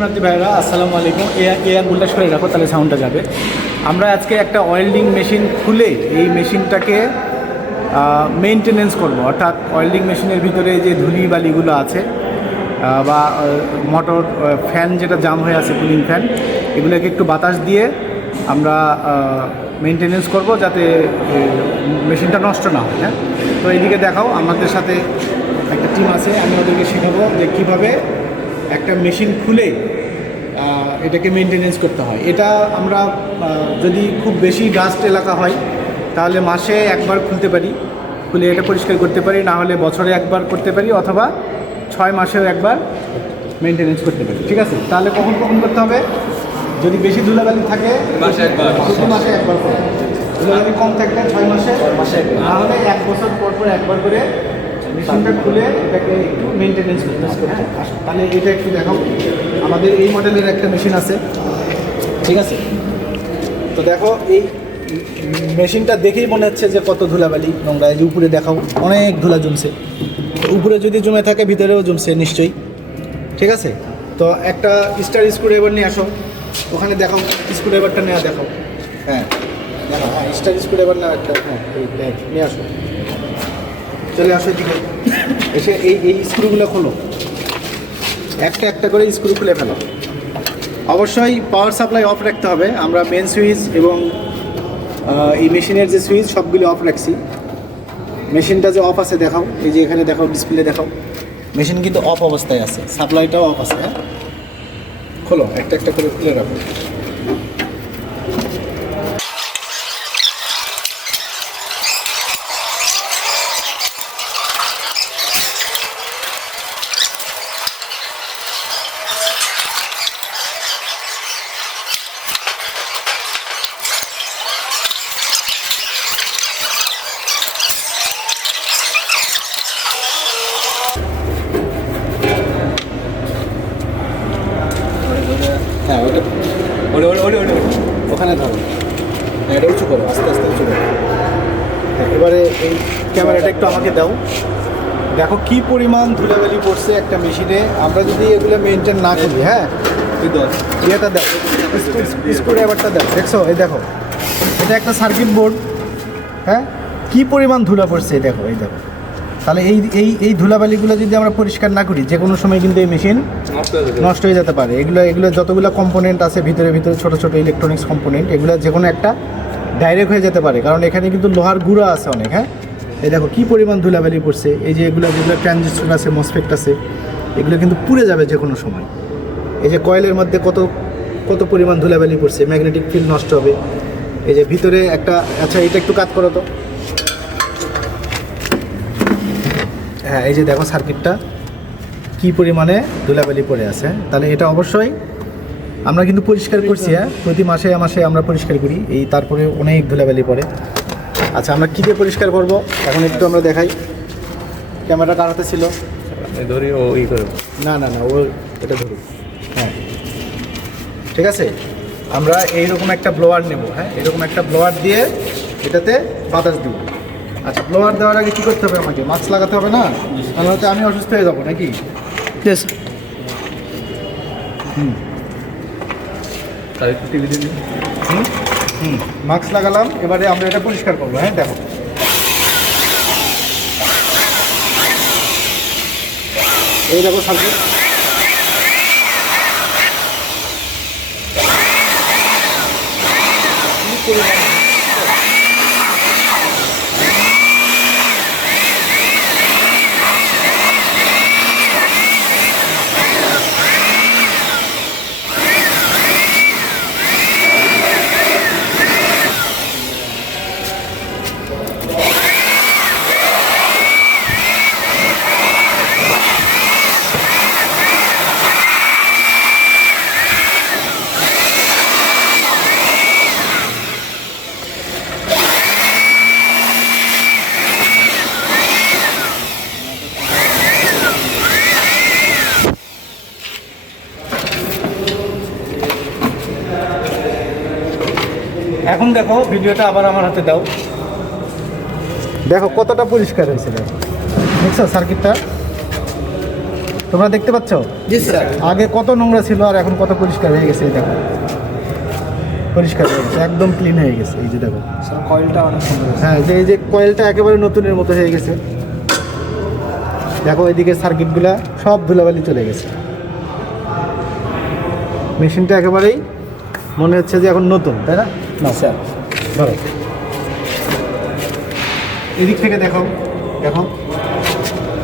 দর্শনার্থী ভাইরা আসসালামু আলাইকুম। এই আঙ্গুলটা সরে রাখো, তাহলে সাউন্ডটা যাবে। আমরা আজকে একটা ওয়েল্ডিং মেশিন খুলে এই মেশিনটাকে মেনটেনেন্স করব, অর্থাৎ ওয়েল্ডিং মেশিনের ভিতরে যে ধুলি বালিগুলো আছে বা মোটর ফ্যান যেটা জাম হয়ে আছে, কুলিং ফ্যান, এগুলোকে একটু বাতাস দিয়ে আমরা মেনটেনেন্স করব যাতে মেশিনটা নষ্ট না হয়। হ্যাঁ, তো এইদিকে দেখাও, আমাদের সাথে একটা টিম আছে, আমি ওদেরকে শেখাবো যে কীভাবে একটা মেশিন খুলে এটাকে মেনটেনেন্স করতে হয়। এটা আমরা যদি খুব বেশি ডাস্ট এলাকা হয় তাহলে মাসে একবার খুলতে পারি, খুলে এটা পরিষ্কার করতে পারি, না হলে বছরে একবার করতে পারি, অথবা 6 মাসেও একবার মেনটেনেন্স করতে পারি। ঠিক আছে, তাহলে কখন কখন করতে হবে? যদি বেশি ধুলাবালি থাকে মাসে একবার করে, ধুলাবালি কম থাকলে 6 মাসে, না হলে 1 বছর পর পর একবার করে মেশিনটা খুলে এটাকে একটু মেনটেনেন্স করতে হবে। তাহলে এটা একটু দেখাও, আমাদের এই মডেলের একটা মেশিন আছে। ঠিক আছে, তো দেখো এই মেশিনটা দেখেই মনে হচ্ছে যে কত ধুলাবালি নোংরা। এই যে উপরে দেখাও, অনেক ধুলা জমছে, উপরে যদি জমে থাকে ভিতরেও জমছে নিশ্চয়ই। ঠিক আছে, তো একটা স্টার স্ক্রুড্রাইভার নিয়ে আসো, ওখানে দেখাও, স্ক্রুড্রাইভারটা নেওয়া দেখাও। হ্যাঁ দেখো, হ্যাঁ স্টার স্ক্রুড্রাইভার না একটা, হ্যাঁ এই নিয়ে আসো, চলে আসো এদিকে। এসে এই স্ক্রুগুলো খোলো, একটা একটা করে স্ক্রু খুলে ফেলো। অবশ্যই পাওয়ার সাপ্লাই অফ রাখতে হবে। আমরা মেন সুইচ এবং এই মেশিনের যে সুইচ সবগুলো অফ রাখছি। মেশিনটা যে অফ আছে দেখাও, এই যে এখানে দেখাও, ডিসপ্লে দেখাও, মেশিন কিন্তু অফ অবস্থায় আছে, সাপ্লাইটাও অফ আছে। হ্যাঁ, খোলো, একটা একটা করে খুলে রাখো। হ্যাঁ ওখানে ধরো, হ্যাঁ এটা উঁচু করো, আস্তে আস্তে উঁচু করো। হ্যাঁ, এবারে এই ক্যামেরাটা একটু আমাকে দাও, দেখো কি পরিমাণ ধুলাবালি পড়ছে একটা মেশিনে। আমরা যদি এগুলো মেনটেন না করি, হ্যাঁ ইয়েটা দাও, স্ক্রুড্রাইভারটা দাও, দেখছো? এই দেখো, এটা একটা সার্কিট বোর্ড। হ্যাঁ, কি পরিমাণ ধুলা পড়ছে দেখো, এই দেখো। তাহলে এই ধুলাবালিগুলো যদি আমরা পরিষ্কার না করি, যে কোনো সময় কিন্তু এই মেশিন নষ্ট হয়ে যেতে পারে। এগুলো যতগুলো কম্পোনেন্ট আছে ভিতরে ছোটো ছোটো ইলেকট্রনিক্স কম্পোনেন্ট, এগুলো যে কোনো একটা ডাইরেক্ট হয়ে যেতে পারে, কারণ এখানে কিন্তু লোহার গুঁড়া আছে অনেক। হ্যাঁ, এই দেখো কি পরিমাণ ধুলাবালি পড়ছে। এই যে যেগুলো ট্রানজিস্টর আছে, মসফেট আছে, এগুলো কিন্তু পুড়ে যাবে যে কোনো সময়। এই যে কয়েলের মধ্যে কত পরিমাণ ধুলাবালি পড়ছে, ম্যাগনেটিক ফিল্ড নষ্ট হবে। এই যে ভিতরে একটা, আচ্ছা এটা একটু কাট করো তো। হ্যাঁ, এই যে দেখো সার্কিটটা কি পরিমাণে ধুলাবালি পড়ে আছে। তাহলে এটা অবশ্যই আমরা কিন্তু পরিষ্কার করছি। হ্যাঁ, প্রতি মাসে আমরা পরিষ্কার করি, এই তারপরে অনেক ধুলাবালি পড়ে। আচ্ছা, আমরা কী দিয়ে পরিষ্কার করব এখন একটু আমরা দেখাই। ক্যামেরা কার হাতে ছিল? ধরি ও ই করো না ও এটা ধরুন। হ্যাঁ ঠিক আছে, আমরা এইরকম একটা ব্লোয়ার নেব। হ্যাঁ, এরকম একটা ব্লোয়ার দিয়ে এটাতে বাতাস দেবো। আচ্ছা, ব্লোয়ার দেওয়ার আগে কী করতে হবে? আমাকে মাস্ক লাগাতে হবে না, তাহলে হয়তো আমি অসুস্থ হয়ে যাবো নাকি? ইয়েস মাস্ক লাগালাম, এবারে আমরা এটা পরিষ্কার করবো। হ্যাঁ দেখো, এই দেখো সার্কিট, এখন দেখো ভিডিওটা আবার আমার হাতে দাও, দেখো কতটা পরিষ্কার হয়েছে। দেখো, দেখছো সার্কিটটা তোমরা দেখতে পাচ্ছ জি স্যার। আগে কত নোংরা ছিল আর এখন কত পরিষ্কার হয়ে গেছে, এই দেখো পরিষ্কার হয়ে গেছে, একদম ক্লিন হয়ে গেছে। এই যে দেখো কয়েলটা অনেক সুন্দর। হ্যাঁ, এই যে কয়েলটা একেবারে নতুনের মতো হয়ে গেছে। দেখো এদিকে সার্কিটগুলা সব ধুলাবালি চলে গেছে। মেশিনটা একেবারেই মনে হচ্ছে যে এখন নতুন, তাই না? না স্যার। ধরো এদিক থেকে দেখো, দেখো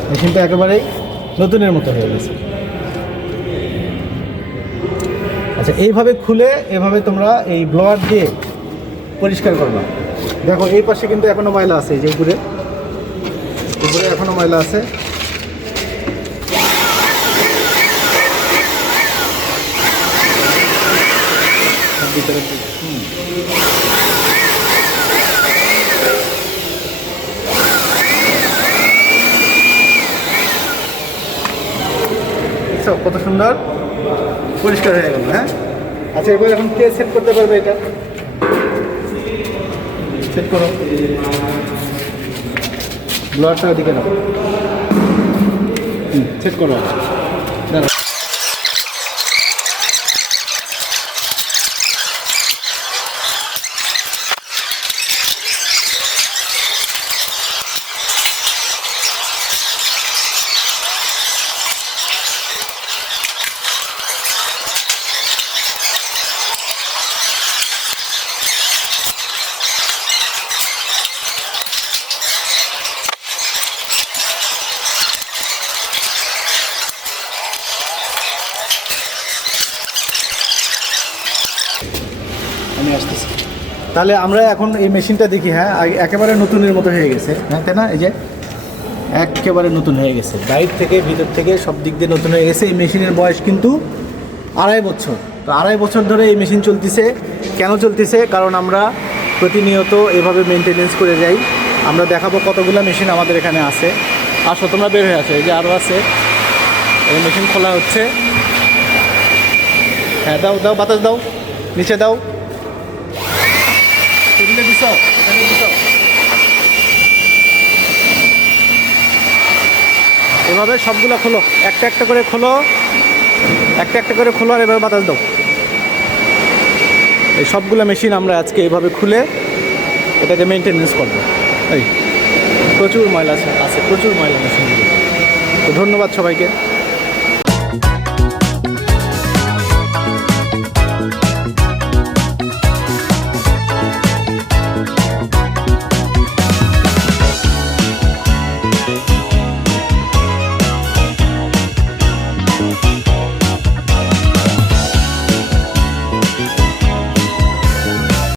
মেশিনটা একেবারেই নতুনের মতো হয়ে গেছে। আচ্ছা, এইভাবে খুলে এভাবে তোমরা এই ব্লোয়ার দিয়ে পরিষ্কার করবা। দেখো এই পাশে কিন্তু এখনো ময়লা আছে, এই যে উপরে উপরে এখনো ময়লা আছে। ভিতরে কত সুন্দর পরিষ্কার হয়ে গেল। হ্যাঁ, আচ্ছা এবার এখন কে সেট করতে পারবে এটা? সেট করো, ব্লোয়ারটা ওদিকে নাও, সেট করো। দাঁড়াও, আমি আসতেছি। তাহলে আমরা এখন এই মেশিনটা দেখি। হ্যাঁ, একেবারে নতুনের মতো হয়ে গেছে। হ্যাঁ, তাই না? এই যে একেবারে নতুন হয়ে গেছে, বাইরে থেকে ভিতর থেকে সব দিক দিয়ে নতুন হয়ে গেছে। এই মেশিনের বয়স কিন্তু 2.5 বছর। তো 2.5 বছর ধরে এই মেশিন চলতেছে। কেন চলতেছে? কারণ আমরা প্রতিনিয়ত এভাবে মেনটেনেন্স করে যাই। আমরা দেখাবো কতগুলো মেশিন আমাদের এখানে আছে। আসো, তোমরা বের হয়ে আসো। এই যে আরও আছে, এই মেশিন খোলা হচ্ছে। হ্যাঁ, দাও দাও, বাতাস দাও, নিচে দাও, টেবিলে দিছ, এখানে দিছ। এভাবে সবগুলো খোলো, একটা একটা করে খোলো, একটা একটা করে খোলো, আর এভাবে বাতাস দাও। এই সবগুলো মেশিন আমরা আজকে এইভাবে খুলে এটাকে মেনটেনেন্স করবো। এই প্রচুর ময়লা আছে, প্রচুর ময়লা মেশিনগুলো। তো ধন্যবাদ সবাইকে।